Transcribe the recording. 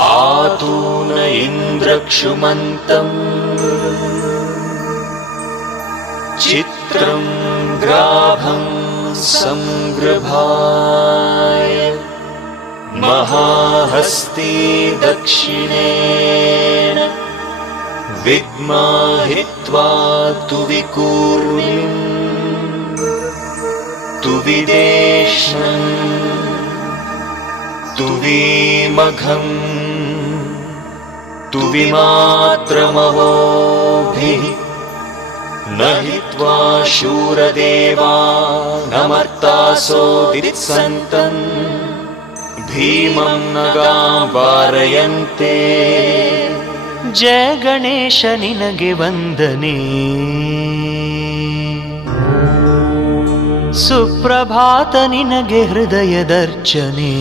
आतून इन्द्रक्षुमन्तम् चित्रं ग्राभं संगृभाय महाहस्ती दक्षिणेन विद्माहित्वा तु विकूर्मिं तु विदेष्णं तु विमघं तु विमात्रमवोभिः न हित्वा शूरदेवानमर्तासोदित्सन्तं भीमं नगां वारयन्ते। जय गणेश निनगे ವಂದನೆ ಸುಪ್ರಭಾತ ನಿನಗೆ ಹೃದಯದರ್ಚನೆ।